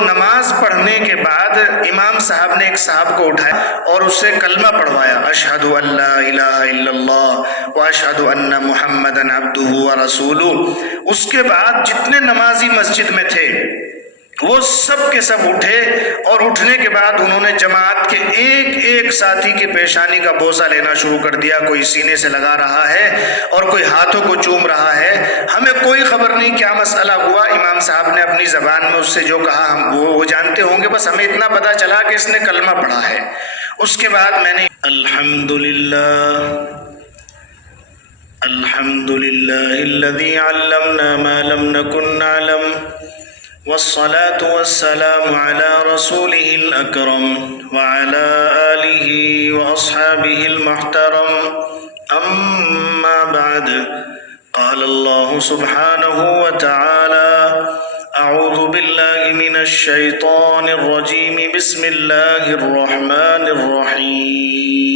نماز پڑھنے کے بعد امام صاحب نے ایک صاحب کو اٹھایا اور اس سے کلمہ پڑھوایا، اشہد ان لا الہ الا اللہ واشہد ان محمدا عبدہ ورسولہ۔ اس کے بعد جتنے نمازی مسجد میں تھے وہ سب کے سب اٹھے، اور اٹھنے کے بعد انہوں نے جماعت کے ایک ایک ساتھی کی پیشانی کا بوسہ لینا شروع کر دیا۔ کوئی سینے سے لگا رہا ہے اور کوئی ہاتھوں کو چوم رہا ہے۔ ہمیں کوئی خبر نہیں کیا مسئلہ ہوا، امام صاحب نے اپنی زبان میں اس سے جو کہا ہم وہ جانتے ہوں گے، بس ہمیں اتنا پتا چلا کہ اس نے کلمہ پڑھا ہے۔ اس کے بعد میں نے الحمدللہ الذی علمنا ما لم نکن نعلم والصلاة والسلام على رسوله الأكرم وعلى آله وأصحابه المحترم أما بعد قال الله سبحانه وتعالى أعوذ بالله من الشيطان الرجيم بسم الله الرحمن الرحيم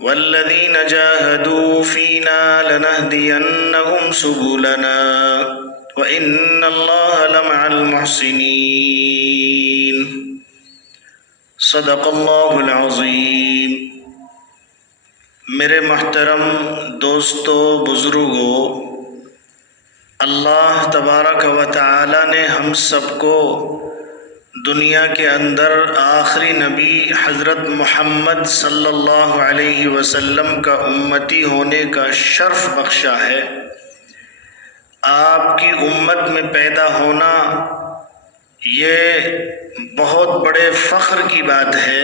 والذين جاهدوا فينا لنهدينهم سبلنا وَإِنَّ اللَّهَ لَمَعَ الْمُحْسِنِينَ۔ صدق اللہ العظیم۔ میرے محترم دوستو، بزرگو، اللہ تبارک و تعالی نے ہم سب کو دنیا کے اندر آخری نبی حضرت محمد صلی اللہ علیہ وسلم کا امتی ہونے کا شرف بخشا ہے۔ آپ کی امت میں پیدا ہونا یہ بہت بڑے فخر کی بات ہے،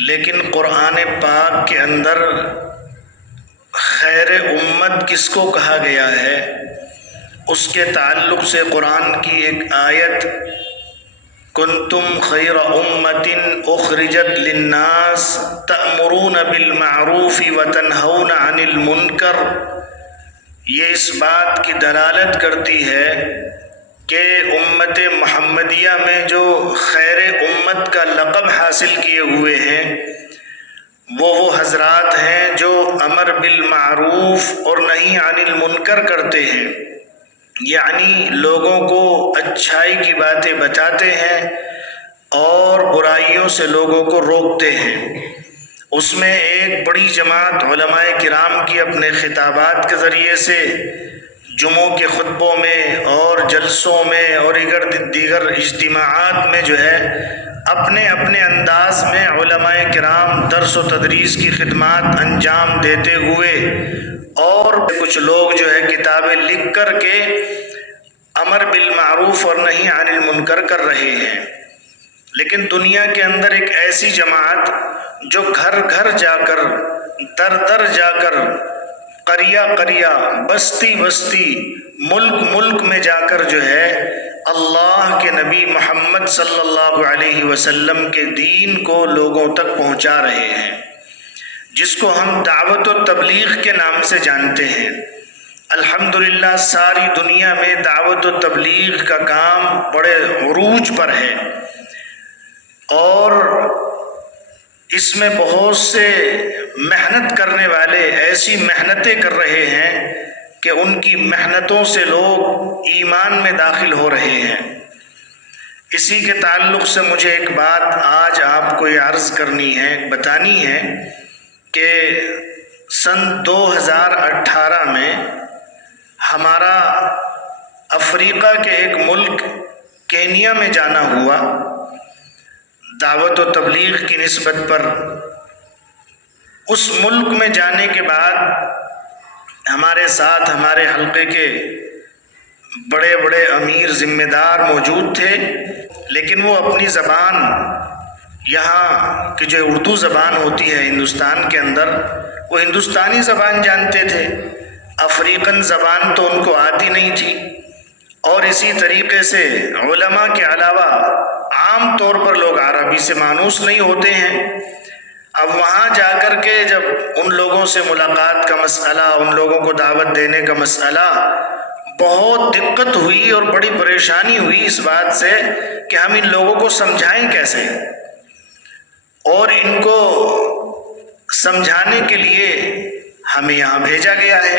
لیکن قرآن پاک کے اندر خیر امت کس کو کہا گیا ہے، اس کے تعلق سے قرآن کی ایک آیت کنتم خیر امت اخرجت للناس تأمرون بالمعروف وتنہون عن المنکر، یہ اس بات کی دلالت کرتی ہے کہ امت محمدیہ میں جو خیر امت کا لقب حاصل کیے ہوئے ہیں وہ حضرات ہیں جو امر بالمعروف اور نہی عن المنکر کرتے ہیں، یعنی لوگوں کو اچھائی کی باتیں بتاتے ہیں اور برائیوں سے لوگوں کو روکتے ہیں۔ اس میں ایک بڑی جماعت علماء کرام کی اپنے خطابات کے ذریعے سے جمعوں کے خطبوں میں اور جلسوں میں اور دیگر اجتماعات میں جو ہے اپنے اپنے انداز میں علماء کرام درس و تدریس کی خدمات انجام دیتے ہوئے، اور کچھ لوگ جو ہے کتابیں لکھ کر کے امر بالمعروف اور نہی عن المنکر کر رہے ہیں۔ لیکن دنیا کے اندر ایک ایسی جماعت جو گھر گھر جا کر، در در جا کر، قریہ قریہ، بستی بستی، ملک ملک میں جا کر جو ہے اللہ کے نبی محمد صلی اللہ علیہ وسلم کے دین کو لوگوں تک پہنچا رہے ہیں، جس کو ہم دعوت و تبلیغ کے نام سے جانتے ہیں۔ الحمدللہ ساری دنیا میں دعوت و تبلیغ کا کام بڑے عروج پر ہے، اور اس میں بہت سے محنت کرنے والے ایسی محنتیں کر رہے ہیں کہ ان کی محنتوں سے لوگ ایمان میں داخل ہو رہے ہیں۔ اسی کے تعلق سے مجھے ایک بات آج آپ کو یہ عرض کرنی ہے، بتانی ہے کہ سن 2018 میں ہمارا افریقہ کے ایک ملک کینیا میں جانا ہوا دعوت و تبلیغ کی نسبت پر۔ اس ملک میں جانے کے بعد ہمارے ساتھ ہمارے حلقے کے بڑے بڑے امیر ذمہ دار موجود تھے، لیکن وہ اپنی زبان، یہاں کی جو اردو زبان ہوتی ہے ہندوستان کے اندر، وہ ہندوستانی زبان جانتے تھے، افریقن زبان تو ان کو آتی نہیں تھی، اور اسی طریقے سے علماء کے علاوہ عام طور پر لوگ عربی سے مانوس نہیں ہوتے ہیں۔ اب وہاں جا کر کے جب ان لوگوں سے ملاقات کا مسئلہ، ان لوگوں کو دعوت دینے کا مسئلہ، بہت دقت ہوئی اور بڑی پریشانی ہوئی اس بات سے کہ ہم ان لوگوں کو سمجھائیں کیسے، اور ان کو سمجھانے کے لیے ہمیں یہاں بھیجا گیا ہے۔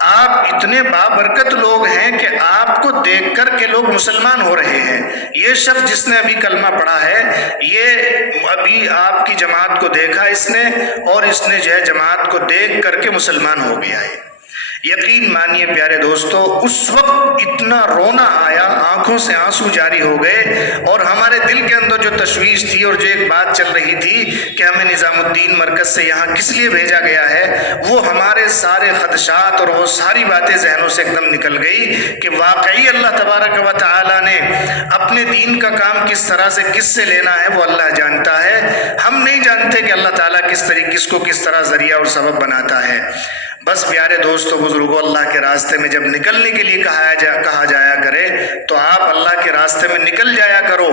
آپ اتنے بابرکت لوگ ہیں کہ آپ کو دیکھ کر کے لوگ مسلمان ہو رہے ہیں۔ یہ شخص جس نے ابھی کلمہ پڑھا ہے، یہ ابھی آپ کی جماعت کو دیکھا اس نے، اور اس نے جو ہے جماعت کو دیکھ کر کے مسلمان ہو گیا ہے۔ یقین مانیے پیارے دوستو، اس وقت اتنا رونا آیا، آنکھوں سے آنسو جاری ہو گئے، اور ہمارے دل کے اندر جو تشویش تھی اور جو ایک بات چل رہی تھی کہ ہمیں نظام الدین مرکز سے یہاں کس لیے بھیجا گیا ہے، وہ ہمارے سارے خدشات اور وہ ساری باتیں ذہنوں سے ایک دم نکل گئی کہ واقعی اللہ تبارک و تعالی نے اپنے دین کا کام کس طرح سے کس سے لینا ہے وہ اللہ جانتا ہے۔ ہم نہیں جانتے کہ اللہ تعالیٰ کس کو کس طرح ذریعہ اور سبب بناتا ہے۔ بس پیارے دوستو بزرگوں، اللہ کے راستے میں جب نکلنے کے لیے کہا جایا کرے تو آپ اللہ کے راستے میں نکل جایا کرو،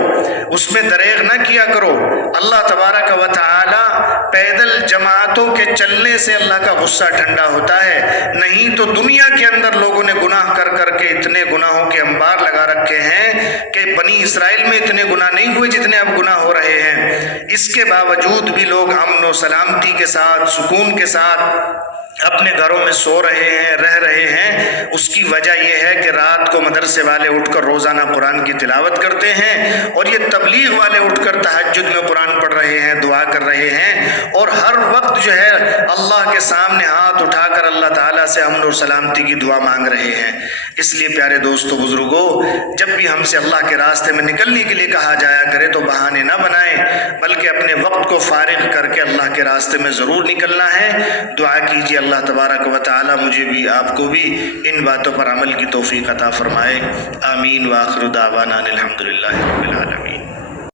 اس میں دریغ نہ کیا کرو۔ اللہ تبارک و تعالی پیدل جماعتوں کے چلنے سے اللہ کا غصہ ٹھنڈا ہوتا ہے، نہیں تو دنیا کے اندر لوگوں نے گناہ کر کر کے اتنے گناہوں کے انبار لگا رکھے ہیں کہ بنی اسرائیل میں اتنے گناہ نہیں ہوئے جتنے اب گناہ ہو رہے ہیں۔ اس کے باوجود بھی لوگ امن و سلامتی کے ساتھ، سکون کے ساتھ اپنے گھروں میں سو رہے ہیں، رہ رہے ہیں۔ اس کی وجہ یہ ہے کہ رات کو مدرسے والے اٹھ کر روزانہ قرآن کی تلاوت کرتے ہیں، اور یہ تبلیغ والے اٹھ کر تہجد میں قرآن پڑھ رہے ہیں، دعا کر رہے ہیں، اور ہر وقت جو ہے اللہ کے سامنے ہاتھ اٹھا کر اللہ تعالیٰ سے امن اور سلامتی کی دعا مانگ رہے ہیں۔ اس لیے پیارے دوستو بزرگوں، جب بھی ہم سے اللہ کے راستے میں نکلنے کے لیے کہا جایا کرے تو بہانے نہ بنائیں، بلکہ اپنے وقت کو فارغ کر کے اللہ کے راستے میں ضرور نکلنا ہے۔ دعا کیجیے اللہ تبارک و تعالی مجھے بھی آپ کو بھی ان باتوں پر عمل کی توفیق عطا فرمائے۔ آمین۔ وآخر دعوانا الحمدللہ رب العالمین۔